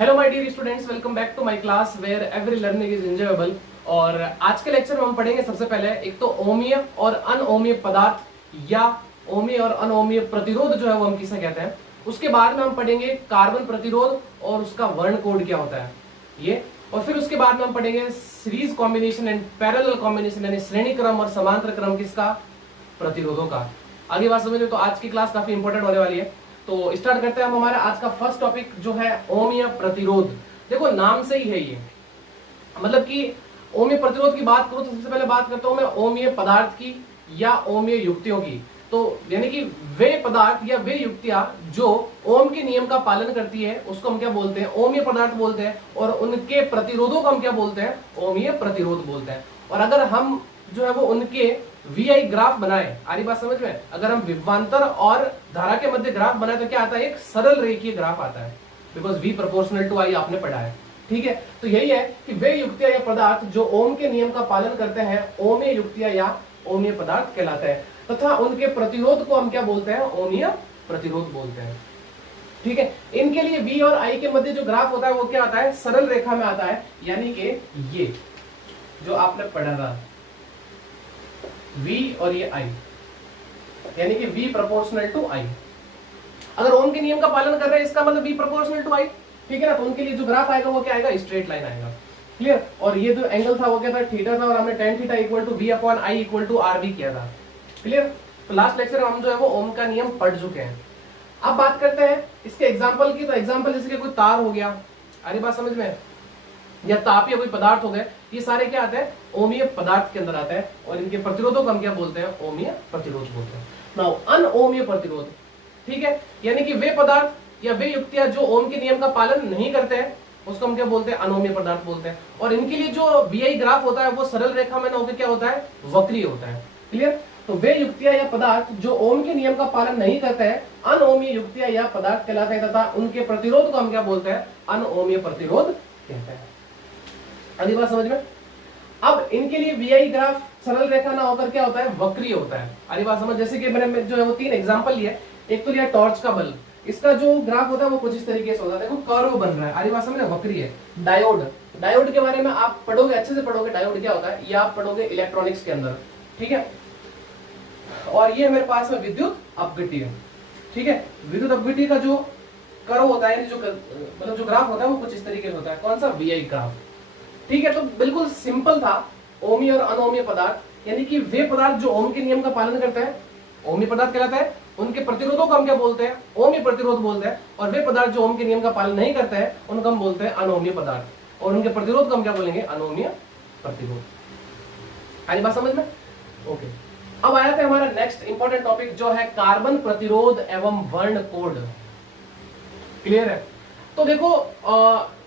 Hello my dear students, welcome back to my class where every learning is enjoyable. और आज के lecture में हम पढ़ेंगे सबसे पहले एक तो ओमीय और अनओमीय पदार्थ या ओमीय और अनओमीय प्रतिरोध जो है वो हम किसे कहते हैं। उसके बाद में हम पढ़ेंगे कार्बन प्रतिरोध और उसका वर्ण कोड क्या होता है ये। और फिर उसके बाद में हम पढ़ेंगे series combination and parallel combination, यानी श्रेणी क्रम और समांतर क्रम किसका, प्रतिरोधों का। आगे बात समझ में, तो आज की क्लास काफी इंपॉर्टेंट होने वाली है। तो स्टार्ट करते हैं हम हमारा आज का फर्स्ट टॉपिक जो है ओमीय प्रतिरोध। देखो नाम से ही है ये, मतलब कि ओमीय प्रतिरोध की बात करूं तो सबसे पहले बात करता हूं मैं ओमीय पदार्थ की या ओमीय युक्तियों की। तो यानी कि वे पदार्थ या वे युक्तियां जो ओम के नियम का पालन करती है उसको हम क्या बोलते हैं, ओमीय पदार्थ बोलते हैं। और उनके प्रतिरोधों को हम क्या बोलते हैं, ओमीय प्रतिरोध बोलते हैं। और अगर हम जो है वो उनके वीआई ग्राफ बनाए, आ रही बात समझ में, अगर हम विभवांतर और धारा के मध्य ग्राफ बनाए तो क्या आता है, एक सरल रेखीय ग्राफ आता है, बिकॉज वी प्रोपोर्शनल टू आई आपने पढ़ा है। ठीक है, तो यही है कि वे युक्तियां या पदार्थ जो ओम के नियम का पालन करते हैं ओमीय युक्तियां या ओमीय पदार्थ कहलाते हैं, तथा उनके प्रतिरोध को हम क्या बोलते हैं, ओमीय प्रतिरोध बोलते हैं। ठीक है, इनके लिए V और I के मध्य जो ग्राफ होता है वो क्या आता है, सरल रेखा में आता है, यानी कि ये जो आपने पढ़ा था V और ये I, यानी कि V प्रोपोर्शनल टू I। अगर ओम के नियम का पालन कर रहे हैं इसका मतलब V प्रोपोर्शनल टू I, ठीक है ना। तो उनके लिए जो ग्राफ आएगा वो क्या आएगा, स्ट्रेट लाइन आएगा। क्लियर। और ये जो एंगल था वो क्या था, थीटा था, और हमने tan theta equal to V upon I equal to RV किया था। क्लियर। तो लास्ट लेक्चर में हम जो है वो ओम का नियम पढ़ चुके हैं। अब बात करते हैं इसके एग्जाम्पल की। तो एग्जाम्पल जैसे कि कोई तार हो गया, अरे बात समझ में, या ताप या कोई पदार्थ हो गए, ये सारे क्या आते हैं, ओमीय पदार्थ के अंदर आते हैं। और इनके प्रतिरोधों को हम क्या बोलते हैं, ओमीय प्रतिरोध बोलते हैं। नाउ अनओमीय प्रतिरोध, ठीक है, यानी कि वे पदार्थ या वे युक्तियां जो ओम के नियम का पालन नहीं करते हैं उसको हम क्या बोलते हैं, अनओमीय पदार्थ बोलते हैं। और इनके लिए जो वीआई ग्राफ होता है वो सरल रेखा में ना होकर क्या होता है, वक्रीय होता है। क्लियर। तो वे युक्तियां या पदार्थ जो ओम के नियम का पालन नहीं करते हैं अनओमीय युक्तियां या पदार्थ कहलाते हैं, तथा उनके प्रतिरोध को हम क्या बोलते हैं, अनओमीय प्रतिरोध कहते हैं। अगली बात समझ में। अब इनके लिए वीआई ग्राफ सरल रेखा ना होकर क्या होता है, वक्रीय होता है। अगली बात समझ, जैसे कि मैंने जो है वो 3 एग्जांपल लिए। एक तो लिया टॉर्च का बल्ब, इसका जो ग्राफ होता है वो कुछ इस तरीके से होता है, देखो कर्व बन रहा है। अगली बात समझ में, वक्रीय है। डायोड, डायोड के बारे में आप पढ़ोगे, अच्छे से पढ़ोगे डायोड क्या होता है, ये आप पढ़ोगे इलेक्ट्रॉनिक्स के अंदर। ठीक है। और ये मेरे पास में विद्युत अपघट्य, ठीक है। विद्युत अपघट्य का जो कर्व होता है, जो मतलब जो ग्राफ होता है वो कुछ इस तरीके से होता है। कौन सा, वीआई ग्राफ। ठीक है, तो बिल्कुल सिंपल था। ओमीय और अनओमीय पदार्थ, यानी कि वे पदार्थ जो ओम के नियम का पालन करते हैं ओमीय पदार्थ कहलाता है, उनके प्रतिरोधों को हम क्या बोलते हैं, ओमीय प्रतिरोध बोलते हैं। और वे पदार्थ जो ओम के नियम का पालन नहीं करते हैं उनको हम बोलते हैं अनओमीय पदार्थ, और उनके प्रतिरोध को हम क्या बोलेंगे, अनओमीय प्रतिरोध। आई बात समझ में, ओके। अब आया था हमारा नेक्स्ट इंपॉर्टेंट टॉपिक जो है कार्बन प्रतिरोध एवं वर्ण कोड। क्लियर है। तो देखो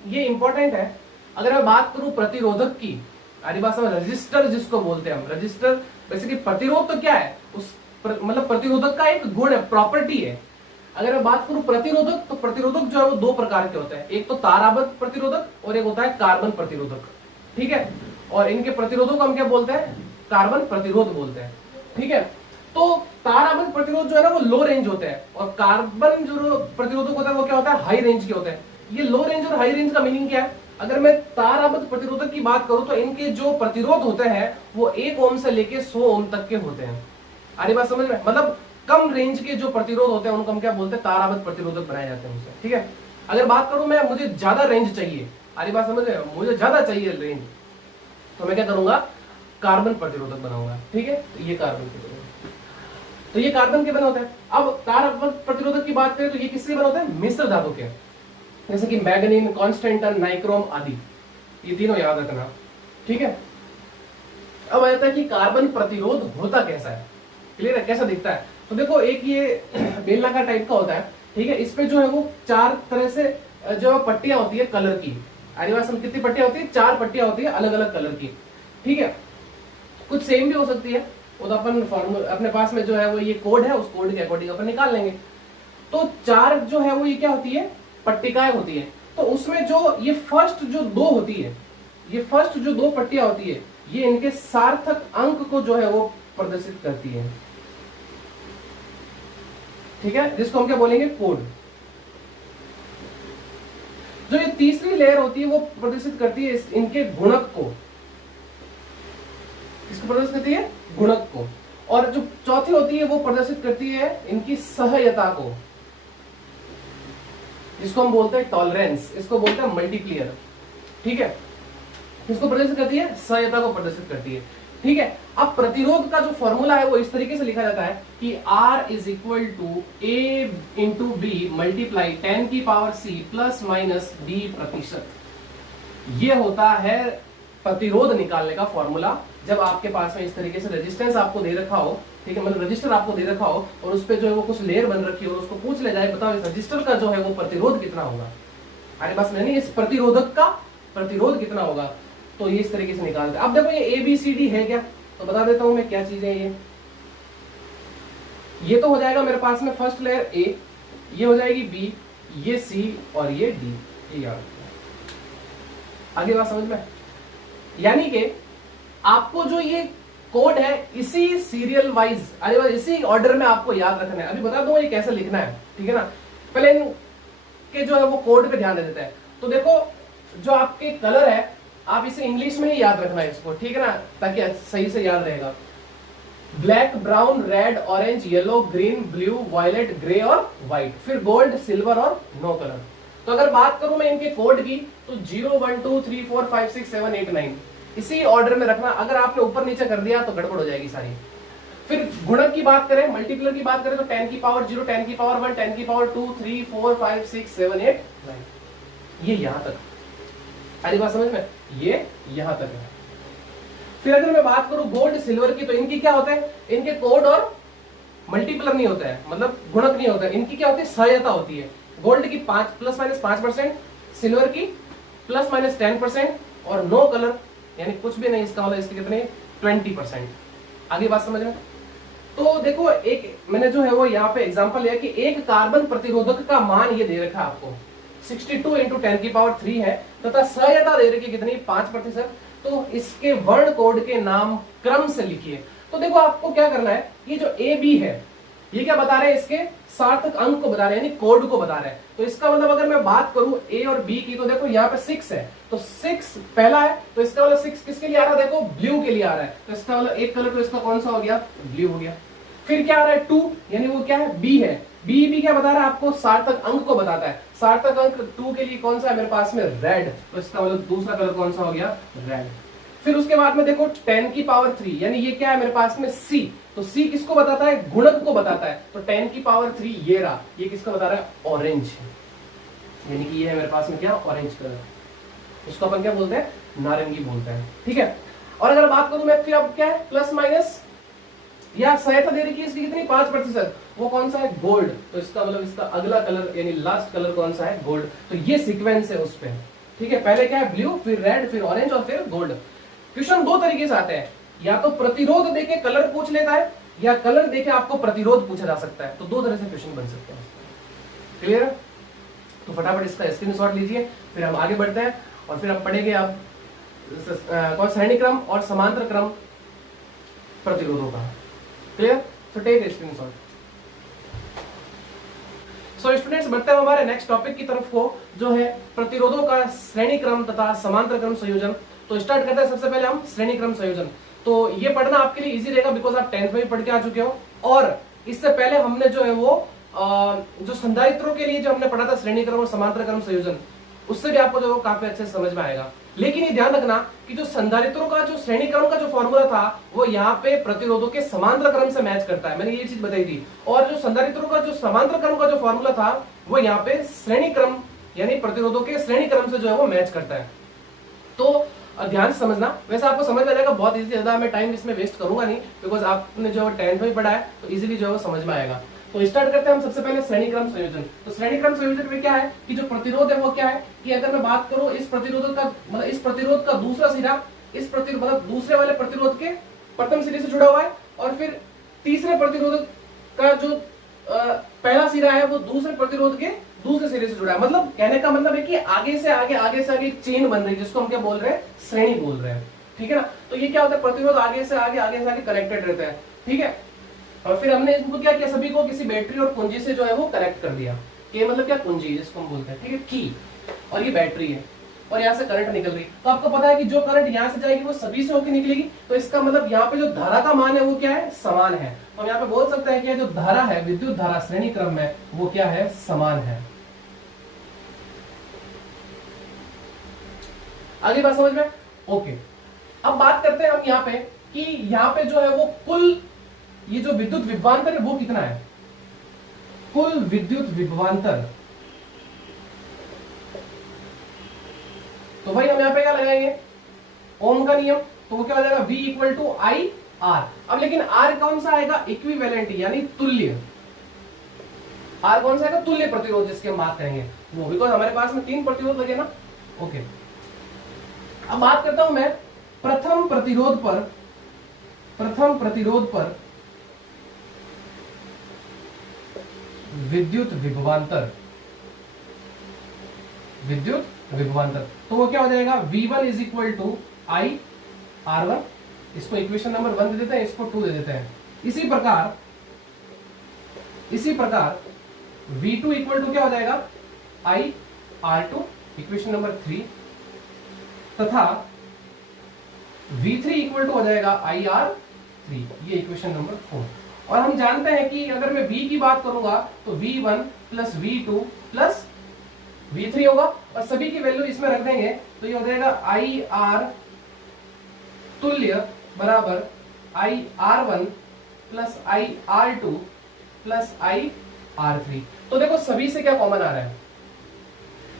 ये इंपॉर्टेंट है। अगर मैं बात करूं प्रतिरोधक की, आरी बात समझ, रजिस्टर जिसको बोलते हैं हम, रजिस्टर बेसिकली प्रतिरोध तो क्या है, उस मतलब प्रतिरोधक का एक गुण है, प्रॉपर्टी है। अगर मैं बात करूं प्रतिरोधक, तो प्रतिरोधक जो है वो 2 प्रकार के होते हैं, एक तो ताराबद्ध प्रतिरोधक और एक होता है कार्बन प्रतिरोधक। ठीक है। और इनके प्रतिरोधों को हम क्या बोलते हैं, कार्बन प्रतिरोध बोलते हैं। ठीक है। तो ताराबद्ध प्रतिरोध जो है ना वो लो रेंज होते हैं, और कार्बन जो प्रतिरोधक होता है वो क्या होता है, हाई रेंज के होते हैं। ये लो रेंज और हाई रेंज का मीनिंग क्या है, अगर मैं ताराबद्ध प्रतिरोधक की बात करूं तो इनके जो प्रतिरोध होते हैं वो 1 ओम से लेके 100 ओम तक के होते हैं। आरी बात समझ में, मतलब कम रेंज के जो प्रतिरोध होते हैं उनको हम क्या बोलते हैं, ताराबद्ध प्रतिरोधक बनाए जाते हैं उनसे। ठीक है। अगर बात करूं मैं, मुझे ज्यादा रेंज चाहिए, आरी बात समझ में, मुझे ज्यादा चाहिए रेंज, तो मैं क्या करूंगा, कार्बन प्रतिरोधक बनाऊंगा। ठीक है। तो ये कार्बन प्रतिरोधक, तो ये कार्बन के बने होते हैं। अब ताराबद्ध प्रतिरोधक की बात करें तो ये किससे बने होते हैं, मिश्र धातु के, जैसे कि मैग्नीन, कॉन्स्टेंटन, नाइक्रोम आदि, ये तीनों याद रखना। ठीक है। अब आ जाता है कि कार्बन प्रतिरोध होता कैसा है। क्लियर है, कैसा दिखता है। तो देखो एक ये बेलनाकार टाइप का होता है। ठीक है। इस पे जो है वो 4 तरह से जो पट्टियां होती है कलर की। आदिवासी में कितनी पट्टियां होती है, 4 पट्टियां होती है अलग अलग कलर की। ठीक है। कुछ सेम भी हो सकती है, वो तो अपन फॉर्मूला अपने पास में जो है वो ये कोड है, उस कोड के अकॉर्डिंग अपन निकाल लेंगे। तो 4 जो है वो ये क्या होती है, पट्टिकाएं होती है। तो उसमें जो ये फर्स्ट जो 2 होती है, ये फर्स्ट जो 2 पट्टियां होती है, ये इनके सार्थक अंक को जो है वो प्रदर्शित करती है। ठीक है, जिसको हम क्या बोलेंगे, कोड। जो ये तीसरी लेयर होती है वो प्रदर्शित करती है इनके गुणक को, इसको प्रदर्शित करती है गुणक को, और जो चौथी होती है वो प्रदर्शित करती है इनकी सहयता को, जिसको हम बोलते हैं टॉलरेंस, इसको बोलते हैं मल्टीप्लियर। ठीक है, इसको प्रदर्शित करती है, सहयता को प्रदर्शित करती है। ठीक है, अब प्रतिरोध का जो फॉर्मूला है वो इस तरीके से लिखा जाता है कि R is equal to A into B multiply 10 की power C plus minus D प्रतिशत। ये होता है प्रतिरोध निकालने का फॉर्मूला। जब आपके पास में इस तरीके से रेजिस्टेंस आपको दे रखा हो, ठीक है, मतलब रजिस्टर आपको दे रखा हो और उस पे जो है वो कुछ लेयर बन रखी हो और उसको पूछ ले जाए बताओ इस रजिस्टर का जो है वो प्रतिरोध कितना होगा, अरे बस नहीं, इस प्रतिरोधक का प्रतिरोध कितना होगा, तो ये इस तरीके से निकालते हैं। अब देखो ये ABCD है क्या, तो बता देता हूं मैं क्या चीजें हैं ये तो हो जाएगा मेरे पास में फर्स्ट लेयर A, ये हो जाएगी B, ये C और ये D। ये याद आगे बात समझ में, यानी कि आपको जो ये कोड है इसी सीरियल वाइज, अरे बस इसी ऑर्डर में आपको याद रखना है। अभी बता दूं ये कैसे लिखना है, ठीक है ना। पहले इनके जो है वो कोड पे ध्यान दे देते हैं। तो देखो जो आपके कलर है आप इसे इंग्लिश में ही याद रखना है इसको, ठीक है ना, ताकि सही से याद रहेगा। Black, brown, red, orange, yellow, green, blue, violet, grey और व्हाइट, फिर गोल्ड, सिल्वर और नो कलर। तो अगर बात करूं मैं इनके कोड की तो 0 1 2 3 4 5 6 7 8 9 इसी ऑर्डर में रखना। अगर आपने ऊपर नीचे कर दिया तो गड़बड़ हो जाएगी सारी। फिर गुणक की बात करें, मल्टीप्लर की बात करें तो 10 की पावर 0, 10 की पावर 1, 10 की पावर 2, 3 4 5 6 7 8 9, ये यहां तक। अरे बात समझ में, ये यहां तक है। फिर अगर मैं बात करूं गोल्ड सिल्वर की तो इनकी क्या होता है, इनके कोड और मल्टीप्लर नहीं होता है, मतलब गुणक नहीं होता है, इनकी क्या होती है, सहायता होती है। गोल्ड की 5 प्लस माइनस 5%, सिल्वर की प्लस माइनस 10% और नो कलर यानी कुछ भी नहीं, इसका मतलब इसके कितने 20%। आगे बात समझ में। तो देखो एक मैंने जो है वो यहाँ पे एग्जांपल लिया कि एक कार्बन प्रतिरोधक का मान ये दे रखा है आपको 62 इंटू 10 की पावर 3 है तथा सहायता दे रखी कितनी 5%। तो इसके वर्ण कोड के नाम क्रम से लिखिए। तो देखो आपको क्या करना है, ये जो ए बी है ये क्या बता रहे हैं, इसके सार्थक अंक को बता रहे हैं यानी कोड को बता रहे हैं। तो इसका मतलब अगर मैं बात करूं ए और बी की तो देखो यहाँ पे 6 है, तो 6 पहला है, तो इसका मतलब 6 किसके लिए आ रहा है, देखो ब्लू के लिए आ रहा है। तो इसका मतलब एक कलर तो इसका कौन सा हो गया, ब्लू हो गया। फिर क्या आ रहा है 2 यानी वो क्या है, बी है। बी भी क्या बता रहा है आपको, सार्थक अंक को बताता है। सार्थक अंक 2 के लिए कौन सा है मेरे पास में, रेड। तो इसका मतलब दूसरा कलर कौन सा हो गया, रेड। फिर उसके बाद में देखो 10 की पावर 3 यानी ये क्या है मेरे पास में सी। तो सी किसको बताता है, गुणक को बताता है। तो 10 की पावर 3 ये रहा, ये किसको बता रहा है, ऑरेंज। यानी कि ये है मेरे पास में क्या, ऑरेंज कलर। इसको अपन क्या बोलते हैं, नारंगी बोलते हैं। ठीक है, और अगर बात करूं मैं फिर अब क्या है, प्लस माइनस या सहायता दे रही है इसकी कितनी 5%, वो कौन सा है, गोल्ड। तो इसका मतलब इसका अगला कलर यानी लास्ट कलर कौन सा है, गोल्ड। तो ये सीक्वेंस है उस पे। ठीक है, पहले क्या है, ब्लू, फिर रेड, फिर ऑरेंज और फिर गोल्ड। क्वेश्चन दो तरीके से आते हैं, या तो प्रतिरोध देके कलर पूछ लेता है या कलर देके आपको प्रतिरोध पूछा जा सकता है। तो दो तरह से क्वेश्चन बन सकते हैं। क्लियर है? तो फटाफट इसका स्क्रीनशॉट लीजिए, फिर हम आगे बढ़ते हैं और फिर हम पढ़ेंगे अब कौन श्रेणी क्रम और समांतर क्रम प्रतिरोधों का। Clear? So take screenshot. So students बढ़ते हैं हमारे नेक्स्ट टॉपिक की तरफ को, जो है प्रतिरोधों का श्रेणी क्रम तथा समांतर क्रम संयोजन। तो स्टार्ट करते हैं सबसे पहले हम श्रेणी क्रम संयोजन। तो ये पढ़ना आपके लिए इजी रहेगा बिकॉज आप 10th में भी पढ़ के आ चुके हो, और इससे पहले हमने जो है वो जो संधारित्रों के लिए जो हमने पढ़ा था श्रेणी क्रम और समांतर क्रम संयोजन, उससे भी आपको जो काफी अच्छे से समझ में आएगा। लेकिन ये ध्यान रखना कि जो संधारित्रों का जो श्रेणी क्रम का जो फॉर्मूला था वो यहाँ पे प्रतिरोधों के समांतर क्रम से मैच करता है, मैंने ये चीज बताई थी। और जो संधारित्रों का जो समांतर क्रम का जो फॉर्मूला था वो यहाँ पे श्रेणी क्रम यानी प्रतिरोधों के श्रेणी क्रम से जो है वो मैच करता है। तो ध्यान से समझना, वैसे आपको समझ में आ जाएगा बहुत इजी, ज्यादा मैं टाइम इसमें वेस्ट करूंगा नहीं बिकॉज आपने जो 10th में पढ़ा है तो इजीली जो है वो समझ में आएगा। तो स्टार्ट करते हैं हम सबसे पहले श्रेणी क्रम संयोजन। तो श्रेणी क्रम संयोजन में क्या है कि जो प्रतिरोध है वो क्या है कि अगर मैं बात करूं इस प्रतिरोध का मतलब इस प्रतिरोध का दूसरा सिरा इस प्रतिरोध मतलब दूसरे वाले प्रतिरोध के प्रथम सिरे से जुड़ा हुआ है, और फिर तीसरे प्रतिरोध का जो पहला सिरा है वो दूसरे प्रतिरोध के दूसरे सिरे से जुड़ा है। मतलब कहने का मतलब है कि आगे से आगे एक चेन बन रही है जिसको हम क्या बोल रहे हैं, श्रेणी बोल रहे हैं। ठीक है ना, तो ये क्या होता है, प्रतिरोध आगे से आगे कनेक्टेड रहता है। ठीक है, और फिर हमने इसको क्या किया, सभी को किसी बैटरी और कुंजी से जो है वो कनेक्ट कर दिया। ये मतलब क्या, कुंजी जिसको हम बोलते हैं। ठीक है, की। और ये बैटरी है और यहाँ से करंट निकल रही है। तो आपको पता है कि जो करंट यहाँ से जाएगी वो सभी से होकर निकलेगी, तो इसका मतलब यहाँ पे जो धारा का मान है वो क्या है, समान है। तो हम यहाँ पे बोल सकते हैं कि जो धारा है, विद्युत धारा श्रेणी क्रम में वो क्या है, समान है। अगली बात समझ में? ओके, अब बात करते हैं हम यहाँ पे कि यहाँ पे जो है वो कुल ये जो विद्युत विभवांतर है वो कितना है, कुल विद्युत विभवांतर। तो भाई हम यहाँ पे क्या लगाएंगे, ओम का नियम, तो वो क्या हो जाएगा, V equal to I R. अब लेकिन R कौन सा आएगा, इक्विवेलेंट यानी तुल्य। R कौन सा आएगा, तुल्य प्रतिरोध जिसके हम बात करेंगे वो, बिकॉज हमारे पास में 3 प्रतिरोध लगे ना। ओके, अब बात करता हूं मैं प्रथम प्रतिरोध पर विद्युत विभवांतर। तो वो क्या हो जाएगा, V1 is equal to I R1, इसको इक्वेशन नंबर 1 दे देते हैं, इसको 2 दे देते हैं। इसी प्रकार V2 इक्वल टू क्या हो जाएगा, आई R2, इक्वेशन नंबर 3, तथा V3 इक्वल टू हो जाएगा आई R3, ये इक्वेशन नंबर 4। और हम जानते हैं कि अगर मैं V की बात करूंगा तो V1 plus V2 plus V3 होगा, और सभी की वैल्यू इसमें रख देंगे तो ये हो जाएगा आई R तुल्य बराबर आई R1 प्लस आई R2 प्लस आई R3। तो देखो सभी से क्या कॉमन आ रहा है,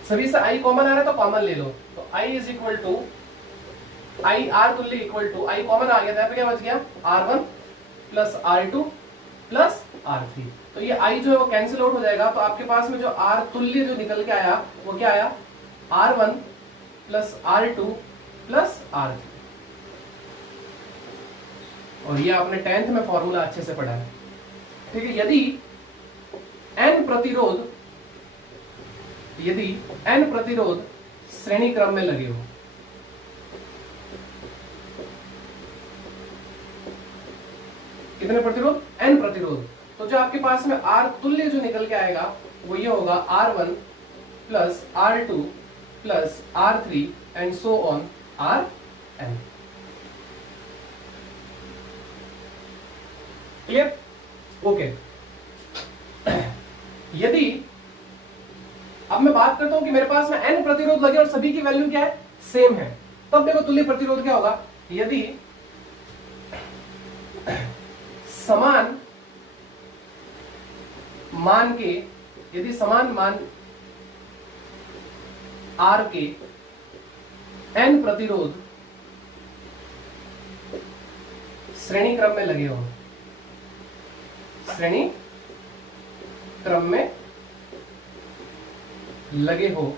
सभी से आई कॉमन आ रहा है तो कॉमन ले लो। तो I is equal to I R तुल्य इक्वल टू आई कॉमन आ गया था, यहाँ पे क्या बच गया, R1 plus R2 plus R3। तो ये आई जो है वो कैंसिल आउट हो जाएगा, तो आपके पास में जो R तुल्य जो निकल के आया वो क्या आया, R1 plus R2 plus R3। और ये आपने 10th में फॉर्मूला अच्छे से पढ़ा है, ठीक है। यदि n प्रतिरोध श्रेणी क्रम में लगे हो, कितने प्रतिरोध, n प्रतिरोध, तो जो आपके पास में R तुल्य जो निकल के आएगा वो ये होगा R1 plus R2 plus R3 and so on Rn। Clear? Okay. यदि अब मैं बात करता हूं कि मेरे पास में n प्रतिरोध लगे और सभी की वैल्यू क्या है, सेम है, तब देखो तुल्य प्रतिरोध क्या होगा, यदि समान मान R के n प्रतिरोध श्रेणी क्रम में लगे हो, श्रेणी क्रम में लगे हो,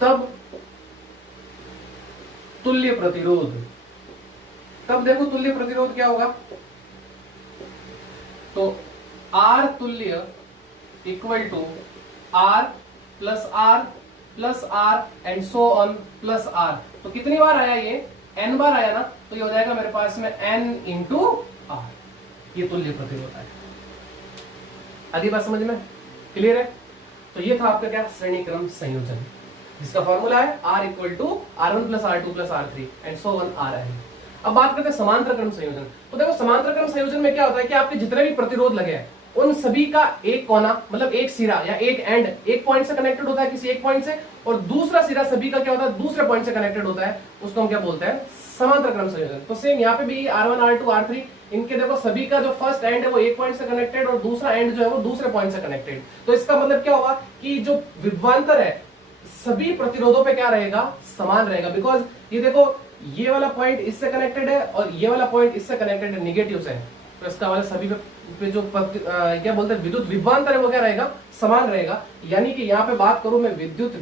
तब तुल्य प्रतिरोध, तब देखो तुल्य प्रतिरोध क्या होगा, तो R तुल्य equal to R plus R and so on plus R। तो कितनी बार आया ये, n बार आया ना, तो ये हो जाएगा मेरे पास में n इंटू R, ये तुल्य प्रतिरोध है। आधी बात समझ में क्लियर है? तो ये था आपका क्या, श्रेणी क्रम संयोजन, जिसका फॉर्मूला है R equal to R1 plus R2 plus R3 and so on Rn। अब बात करते हैं समांतर क्रम संयोजन। तो देखो समांतर क्रम संयोजन में क्या होता है कि आपके जितने भी प्रतिरोध लगे हैं उन सभी का एक कोना, मतलब एक सिरा या एक एंड एक पॉइंट से कनेक्टेड होता है किसी एक पॉइंट से, और दूसरा सिरा सभी का क्या होता है, दूसरे पॉइंट से कनेक्टेड होता है, उसको हम क्या बोलते हैं, समांतर क्रम संयोजन। तो सेम यहाँ पे भी R1 R2 R3, इनके देखो सभी का जो फर्स्ट एंड है वो एक पॉइंट से कनेक्टेड और दूसरा एंड जो है वो दूसरे पॉइंट से कनेक्टेड। तो इसका मतलब क्या होगा कि जो विभवांतर है सभी प्रतिरोधों पे क्या रहेगा, समान रहेगा, बिकॉज ये देखो ये वाला पॉइंट इससे कनेक्टेड है और ये वाला पॉइंट इससे कनेक्टेड है निगेटिव से, तो इसका वाला सभी पे जो क्या बोलते हैं विद्युत विभवांतर है वो क्या रहेगा, समान रहेगा। यानी कि यहाँ पे बात करूं मैं विद्युत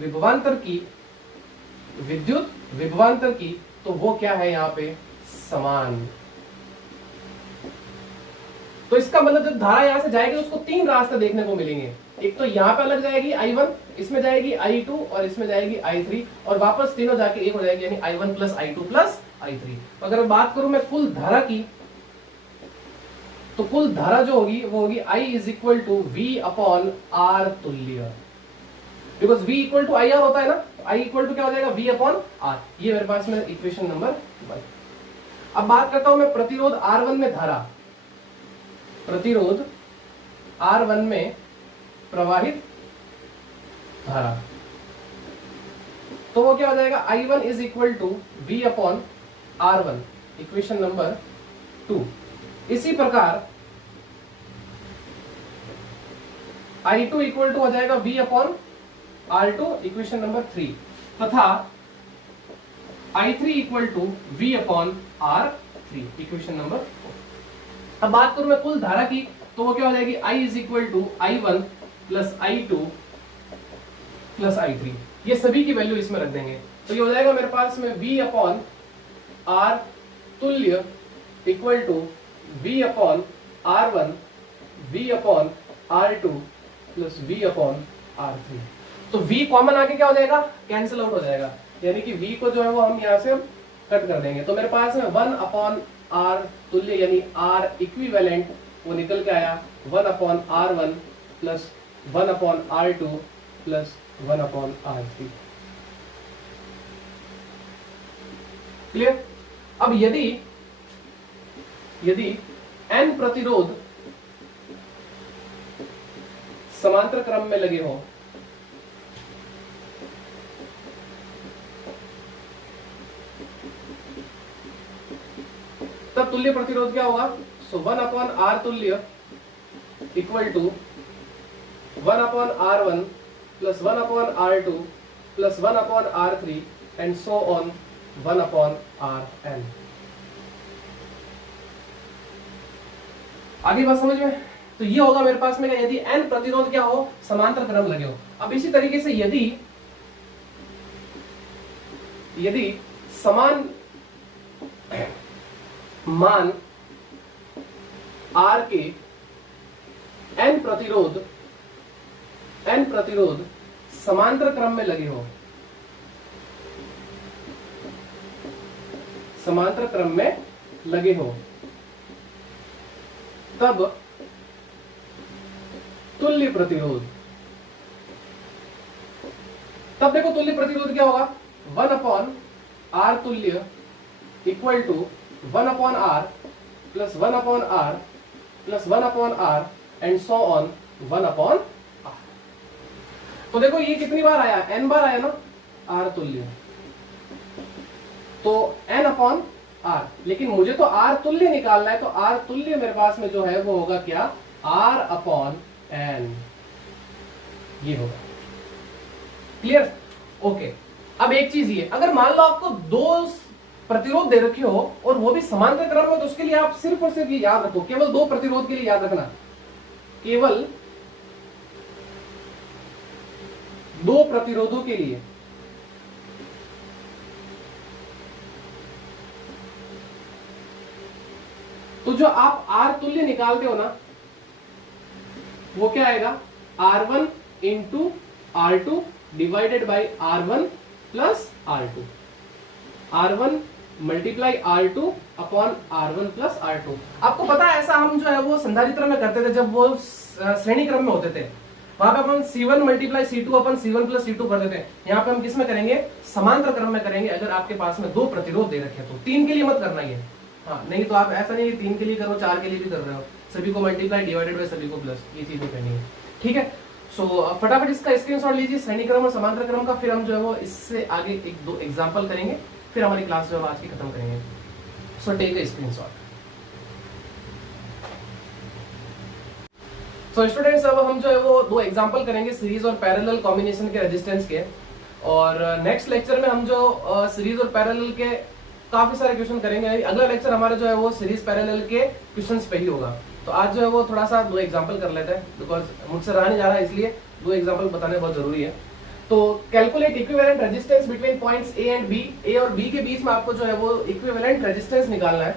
विभवांतर की तो वो क्या है यहाँ पे, समान। तो इसका मतलब जब धारा यहां से जाएगी उसको 3 रास्ते देखने को मिलेंगे, एक तो यहाँ पे अलग जाएगी I1, इसमें जाएगी I2 और इसमें जाएगी I3, और वापस तीनों जाके एक हो जाएगी, यानी I1 plus I2 plus I3। तो अगर बात करूं मैं कुल धारा की, तो कुल धारा जो होगी वो होगी I is equal to V upon R तुल्य। Because v equal to I R होता है ना, तो i इक्वल टू क्या हो जाएगा v अपॉन आर। ये मेरे पास में इक्वेशन नंबर 1। अब बात करता हूं मैं प्रतिरोध R1 में धारा, प्रतिरोध R1 में प्रवाहित धारा, तो वो क्या हो जाएगा I1 is equal to V upon R1, equation number 2। इसी प्रकार I2 इक्वल टू हो जाएगा V upon R2, equation number 3, तथा I3 equal to V upon R3, equation number 4। अब बात करूं मैं कुल धारा की, तो वो क्या हो जाएगी I is equal to I1 plus I2 plus I3, ये सभी की वैल्यू इसमें रख देंगे, तो ये हो जाएगा मेरे पास में V अपॉन R तुल्य equal to V upon R1 V upon R2 plus V upon R3। तो V कॉमन आके क्या हो जाएगा, कैंसिल आउट हो जाएगा, यानी कि V को जो है वो हम यहाँ से कट कर देंगे, तो मेरे पास में 1 अपॉन R तुल्य यानी R इक्विवेलेंट वो निकल के आया 1 upon R1 plus 1 upon R2 plus 1 upon R3। Clear? अब यदि n प्रतिरोध समांतर क्रम में लगे हो, तब तुल्य प्रतिरोध क्या होगा? सो 1 अपॉन R तुल्य equal to 1 upon R1 plus 1 upon R2 plus 1 upon R3 and so on 1 upon Rn। आगे बात समझ में? तो ये होगा मेरे पास में यदि n प्रतिरोध क्या हो, समांतर क्रम लगे हो। अब इसी तरीके से यदि समान मान R के n प्रतिरोध समांतर क्रम में लगे हो, समांतर क्रम में लगे हो, तब तुल्य प्रतिरोध, तब देखो तुल्य प्रतिरोध क्या होगा, 1 अपॉन R तुल्य equal to 1 upon R plus 1 upon R plus 1 upon R and so on 1 upon R। तो देखो ये कितनी बार आया, n बार आया ना R तुल्य, तो n अपॉन R, लेकिन मुझे तो R तुल्य निकालना है, तो R तुल्य मेरे पास में जो है वो होगा क्या, R अपॉन n, ये होगा। क्लियर? ओके। अब एक चीज ये, अगर मान लो आपको दो प्रतिरोध दे रखे हो और वो भी समांतर क्रम में, तो उसके लिए आप सिर्फ और सिर्फ ये याद रखो, केवल दो प्रतिरोध के लिए याद रखना, केवल दो प्रतिरोधों के लिए तो जो आप R तुल्य निकालते हो ना, वो क्या आएगा, R1 into R2 divided by R1 plus R2, R1 multiply R2 upon R1 plus R2। आपको पता है ऐसा हम जो है वो संधारित्र में करते थे, जब वो श्रेणी क्रम में होते थे, वहां पे अपन C1 मल्टीप्लाई C2 अपन C1 प्लस C2 करते थे। यहाँ पे हम किस में करेंगे, समांतर क्रम में करेंगे, अगर आपके पास में दो प्रतिरोध दे रखे तो। 3 के लिए मत करना ये, हाँ नहीं तो आप ऐसा नहीं 3 के लिए करो, 4 के लिए भी कर रहे हो, सभी को मल्टीप्लाई डिवाइडेड बाय सभी को प्लस, ये चीज करनी है। ठीक है, सो फटाफट इसका स्क्रीनशॉट लीजिए श्रेणी क्रम और समांतर क्रम का, फिर हम जो है वो इससे आगे 1-2 एग्जांपल करेंगे, फिर हमारी क्लास जो है आज की खत्म करेंगे। So take a screenshot. So students, अब हम जो है वो 2 एग्जांपल करेंगे सीरीज और पैरेलल कॉम्बिनेशन के रेजिस्टेंस के, और नेक्स्ट लेक्चर में हम जो सीरीज और पैरेलल के काफी सारे क्वेश्चन करेंगे। अगला लेक्चर हमारा जो है वो सीरीज पैरेलल के क्वेश्चंस पे ही होगा। तो आज जो है वो थोड़ा सा 2 एग्जांपल कर लेते हैं, बिकॉज मुझसे रहा नहीं जा रहा है, इसलिए 2 एग्जांपल बताने बहुत जरूरी है। तो calculate equivalent resistance between points A and B. A और बी के बीच में आपको जो है वो इक्विवेलेंट रेजिस्टेंस निकालना है।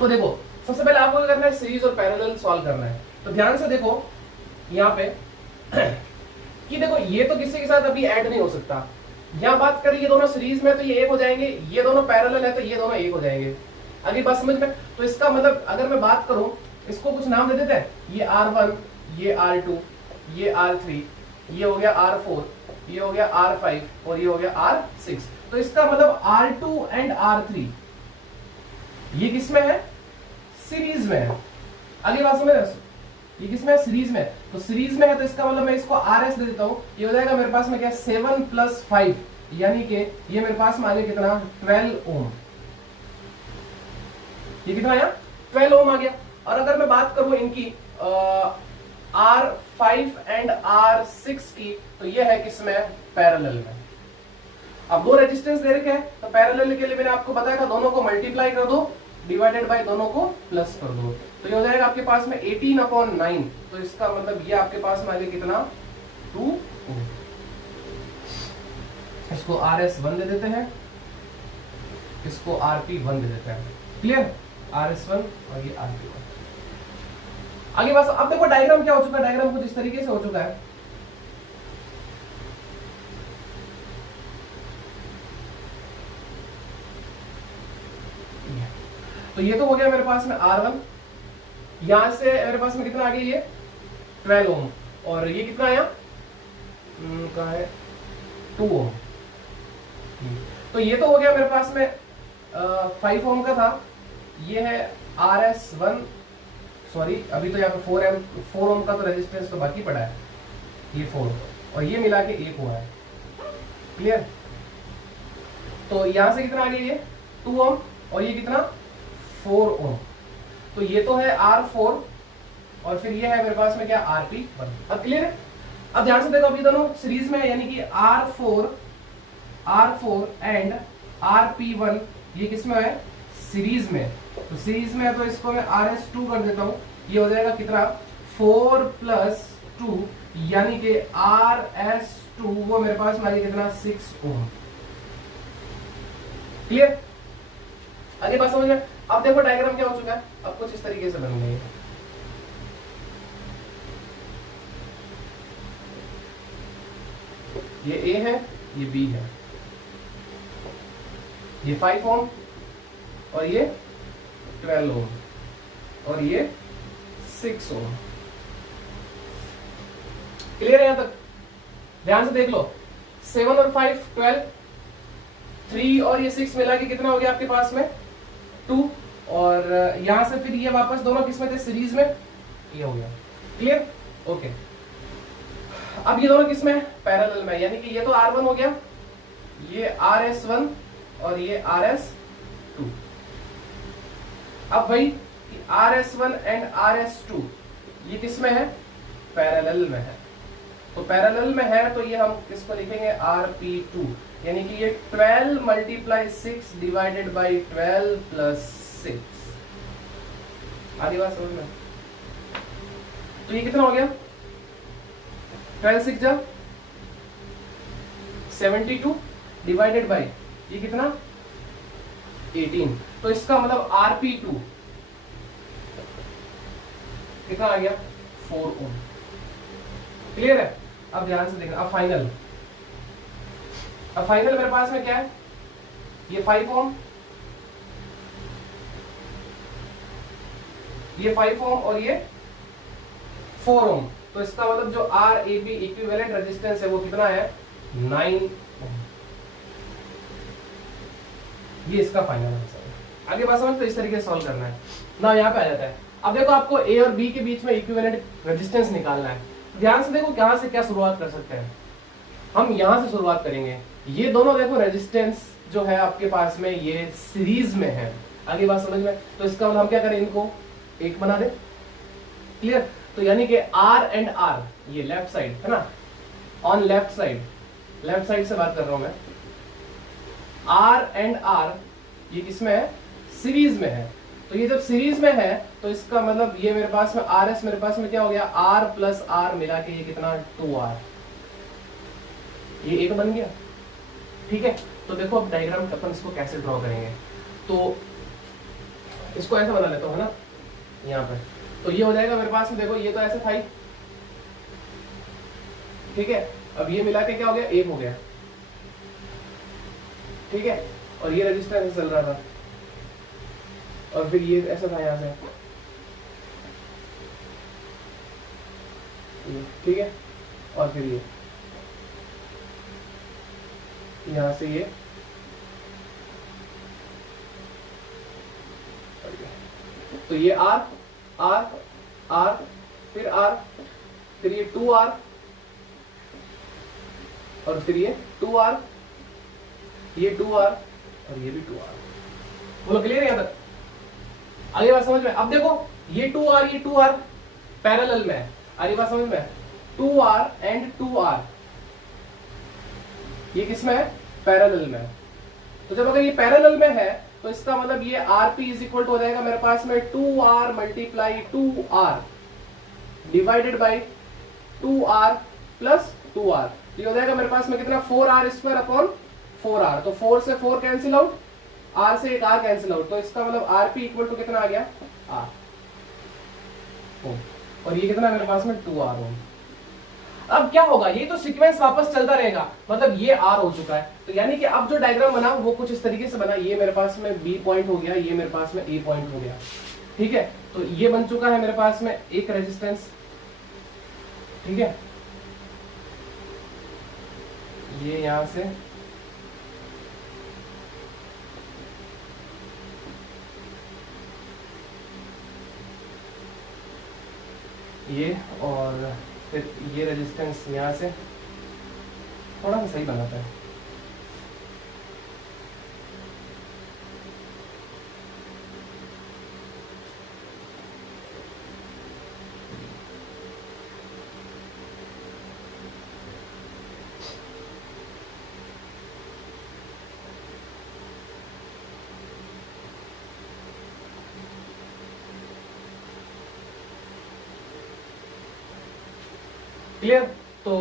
तो देखो सबसे पहले आपको क्या करना है, सीरीज और पैरेलल सॉल्व करना है। तो ध्यान से देखो यहाँ पे कि देखो ये तो किसी के साथ अभी ऐड नहीं हो सकता। यहाँ बात करें ये दोनों सीरीज में तो ये एक हो जाएंगे, ये दोनों पैरेलल है तो ये दोनों एक हो जाएंगे। अगली बात समझ में? तो इसका मतलब अगर मैं बात करूं, इसको कुछ नाम दे देते हैं, ये R1, ये R2, ये R3, ये हो गया R4, ये हो गया R5 और ये हो गया R6। तो इसका मतलब R2 एंड R3 ये किसमें है? सीरीज में है। अगली बात समझ रहे हो? ये किसमें है? सीरीज में। तो सीरीज में है तो इसका मतलब मैं इसको RS दे देता हूं। ये हो जाएगा मेरे पास में क्या? 7 + 5 यानी कि ये मेरे पास में आ गया कितना? 12 ओम। ये कितना आया? 12 ओम आ गया। और अगर मैं बात करूं इनकी R5 एंड R6 की, तो ये है किसमें? पैरेलल में। अब दो रेजिस्टेंस दे रखे हैं तो पैरेलल के लिए मैंने आपको बताया था दोनों को मल्टीप्लाई कर दो, डिवाइडेड बाय दोनों को प्लस कर दो, तो ये हो जाएगा आपके पास में 18/9। तो इसका मतलब ये आपके पास में आ गया कितना? 2 ओम। इसको RS1 दे देते हैं, इसको RP1 दे देते हैं। क्लियर? RS1 और ये RP1। आगे बस अब देखो डायग्राम क्या हो चुका है। डायग्राम कुछ इस तरीके से हो चुका है। तो ये तो हो गया मेरे पास में R1, यहां से मेरे पास में कितना आ गया? ये 12 ओम। और ये कितना आया? कहाँ है? 2 ओम। तो ये तो हो गया मेरे पास में 5 ओम का था। ये है RS1, सॉरी अभी तो यहाँ पे 4 ओम का तो रेजिस्टेंस तो बाकी पड़ा है, ये 4 और ये मिला के 1 हुआ है। क्लियर? तो यहां से कितना आ गया? ये 2 ओम और ये कितना? 4 ओम। तो ये तो है R4 और फिर ये है मेरे पास में क्या? RP1। अब क्लियर है? अब ध्यान से देखो, अभी दोनों सीरीज में है यानी कि R4 एंड RP1 ये किसमें है? सीरीज में। तो सीरीज में है तो इसको मैं RS2 कर देता हूं। ये हो जाएगा कितना? 4 + 2 यानी कि RS2 वो मेरे पास में कितना? 6 ओम। क्लियर? आगे बात समझ में? अब देखो डायग्राम क्या हो चुका है। अब कुछ इस तरीके से बन गई। ये A है, ये B है, ये 5 ओम और ये 12 ओम और ये 6 ओम। क्लियर है यहां तक? ध्यान से देख लो, 7 और 5 12, 3 और ये 6 मिला के कितना हो गया आपके पास में? 2। और यहां से फिर ये वापस दोनों किसमें थे? सीरीज में। ये हो गया। क्लियर? ओके। अब ये दोनों किसमें? पैरेलल में, यानी कि ये तो R1 हो गया, ये RS1 और ये RS2। अब भाई RS1 एंड RS2 ये किसमें है? पैरेलल में है। तो पैरेलल में है तो ये हम किसको लिखेंगे? RP2, यानी कि ये 12 × 6 डिवाइडेड बाई 12 + 6। आधी बात समझ में? तो ये कितना हो गया? 12 6 जा 72 डिवाइडेड बाई ये कितना? 18। तो इसका मतलब RP2 कितना आ गया? 4 ओम। क्लियर है? अब ध्यान से देखना। अब फाइनल मेरे पास में क्या है? ये 5 ओम, ये 5 ओम और ये 4 ओम। तो इसका मतलब जो RAB इक्विवेलेंट रेजिस्टेंस है वो कितना है? 9 ओम। ये इसका फाइनल आंसर है। आगे बात समझ? तो इस तरीके से सॉल्व करना है ना। यहाँ पे आ जाता है। अब देखो आपको A और B के बीच में इक्विवेलेंट रेजिस्टेंस निकालना है। ध्यान से देखो कहां से क्या शुरुआत कर सकते हैं। हम यहां से शुरुआत करेंगे। ये दोनों देखो रेजिस्टेंस जो है आपके पास में ये सीरीज में है। आगे बात समझ में? तो इसका मतलब हम क्या करें? इनको एक बना दे। क्लियर? तो यानी कि R एंड R ये लेफ्ट साइड है ना, ऑन लेफ्ट साइड से बात कर रहा हूं मैं। R एंड R ये किसमें है? सीरीज में है। तो ये जब सीरीज में है तो इसका मतलब ये मेरे पास में RS मेरे पास में क्या हो गया? R + R मिला के ये कितना? 2R। ये एक बन गया। ठीक है? तो देखो अब डायग्राम अपन इसको कैसे ड्रॉ करेंगे। तो इसको ऐसा बना लेता हूं, है ना, यहाँ पे। तो ये हो जाएगा मेरे पास में, देखो ये तो ऐसे था ही। ठीक है? अब ये मिला के क्या हो गया? 1 हो गया। ठीक है? और ये रजिस्टर चल रहा था और फिर ये ऐसा था यहां से। ठीक है? और फिर ये यहां से ये तो ये आर आर आर फिर आर फिर ये 2r और फिर ये 2r ये 2r और ये भी 2r। बोलो क्लियर है यहां तक? आगे बात समझ में? अब देखो ये 2r पैरेलल में है। आगे बात समझ में? 2r एंड 2r ये किसमें है? पैरेलल में। तो जब अगर ये पैरेलल में है तो इसका मतलब ये rp इज इक्वल टू हो जाएगा मेरे पास में 2r multiply 2r divided by 2r plus 2r। ये हो जाएगा मेरे पास में कितना? 4r square upon 4r। तो 4 से 4 कैंसिल आउट, r से एक r कैंसिल आउट। तो इसका मतलब rp इक्वल टू कितना आ गया? r। और ये कितना मेरे पास में? 2r ओम। अब क्या होगा? ये तो सीक्वेंस वापस चलता रहेगा, मतलब ये r हो चुका है। तो यानी कि अब जो डायग्राम बना वो कुछ इस तरीके से बना। ये मेरे पास में b पॉइंट हो गया, ये मेरे पास में a पॉइंट हो गया। ठीक है, तो ये बन चुका है मेरे पास में एक रेजिस्टेंस। ठीक है, ये यहां से ये और फिर ये रेजिस्टेंस यहां से थोड़ा सा सही बनाता है। क्लियर? तो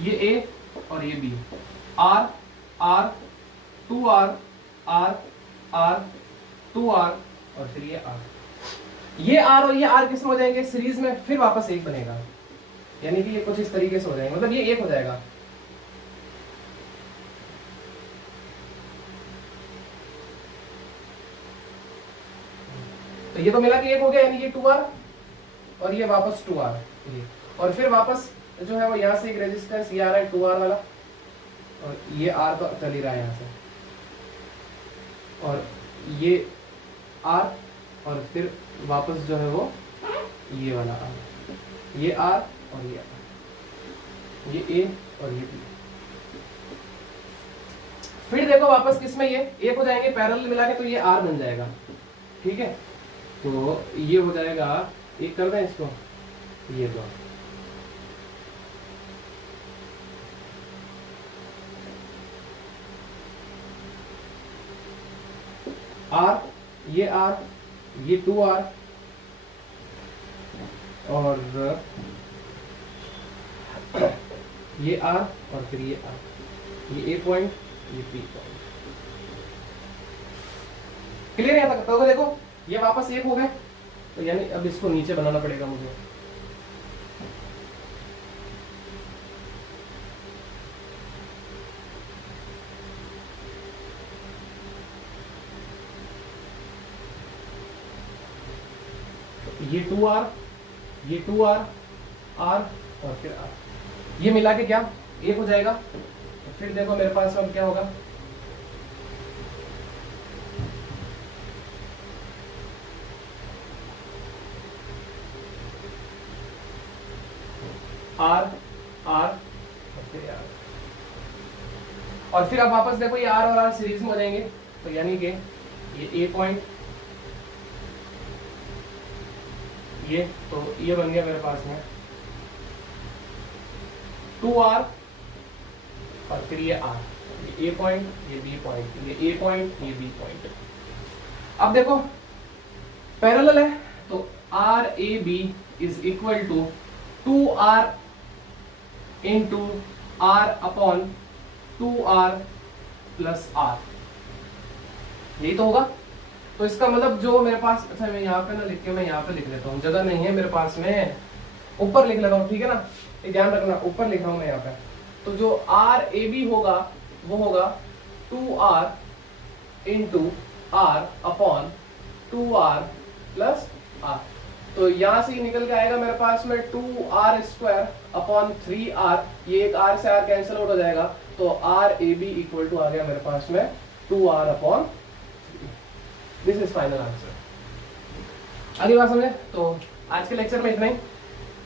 ये A और ये B, R R 2R R R 2R और फिर ये R। ये R और ये R किस में हो जाएंगे? सीरीज में, फिर वापस एक बनेगा। यानी कि ये कुछ इस तरीके से हो जाएंगे, मतलब ये एक हो जाएगा। तो ये तो मिला कि एक हो गया, यानी ये 2R और ये वापस 2R। और फिर वापस जो है वो यहाँ से एक रेजिस्टेंस ये आ रहा है 2R वाला, और ये R तो चल ही रहा है यहाँ से, और ये R और फिर वापस जो है वो ये वाला R, ये R और ये R, ये A और ये B। फिर देखो वापस किसमें ये एक हो जाएंगे पैरेलल मिला के, तो ये R बन जाएगा। ठीक है, तो ये हो जाएगा, एक कर दें इसको, ये दो R, ये R, ये 2R और ये R और फिर ये R, ये A पॉइंट, ये B पॉइंट। क्लियर है? तक तो देखो ये वापस एक हो गए, तो यानी अब इसको नीचे बनाना पड़ेगा मुझे। ये 2R, ये 2R, R और फिर R, ये मिला के क्या एक हो जाएगा। तो फिर देखो मेरे पास अब क्या होगा, R R और फिर R, और फिर अब वापस देखो ये R और R सीरीज में हो जाएंगे। तो यानी कि ये A पॉइंट, ये तो ये बन गया मेरे पास में 2R और फिर ये R, ये A पॉइंट, ये B पॉइंट, ये A पॉइंट, ये B पॉइंट। अब देखो पैरेलल है, तो RAB is equal to 2R into R upon 2R plus R, यही तो होगा। तो इसका मतलब जो मेरे पास, अच्छा मैं यहाँ पे ना लिख के मैं यहाँ पे लिख लेता हूँ, जगह नहीं है मेरे पास में, ऊपर लिख लेता हूँ। ठीक है ना, ये ध्यान रखना, ऊपर लिख रहा हूँ मैं यहाँ पे। तो जो RAB होगा वो होगा 2R into R upon 2R plus R। तो यहाँ से ही निकल के आएगा मेरे पास में 2r² अपॉन 3r, ये एक r से r कैंसिल आउट हो जाएगा, तो RAB इक्वल टू आ गया मेरे पास में 2r upon 3। This is final answer. अगली बात समझे? तो आज के लेक्चर में इतना ही,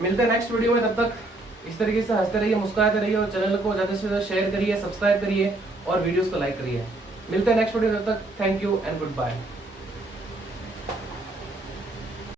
मिलते हैं नेक्स्ट वीडियो में। तब तक इस तरीके से हंसते रहिए, मुस्कुराते रहिए और चैनल को ज़्यादा से ज़्यादा शेयर करिए, सब्सक्राइब करिए और वीडियोस को लाइक करिए। मिलते हैं नेक्स्ट वीडियो में, तब तक thank you and good bye.